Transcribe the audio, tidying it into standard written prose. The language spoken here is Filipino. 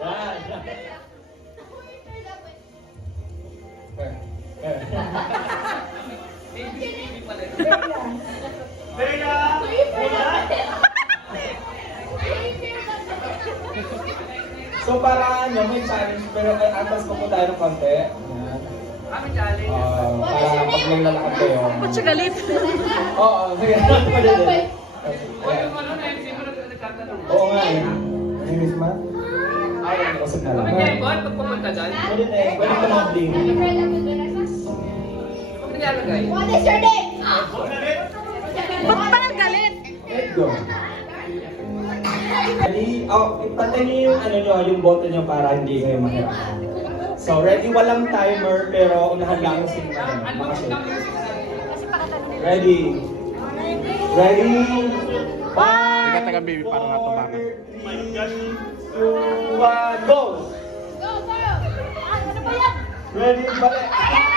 So para ano, may challenge, pero atas ko po tayo ng konti. Ayan. May challenge. Para pag naglalakad kayo. Ba't siya galit? Oo, sige. Pwede din. O yung ano na yung sino nagtatanong. Oo nga eh. Miss Ma? Nakasag na lang. Kami niya ikot pag pumunta doon. Pwede din. Pwede ka lang bling. Kami niya lagay. What is your name? Ba't pa galit? Let's go. Ready? Ipatay niyo yung ano nyo, yung boto nyo para hindi kayo mahirap. So ready, walang timer pero unahan lang yung signal. Ready? Ready? Teka, taga baby, para nga tumakan. 3, 2, 1, go! Go, go! Ano ba yan? Ready, balik!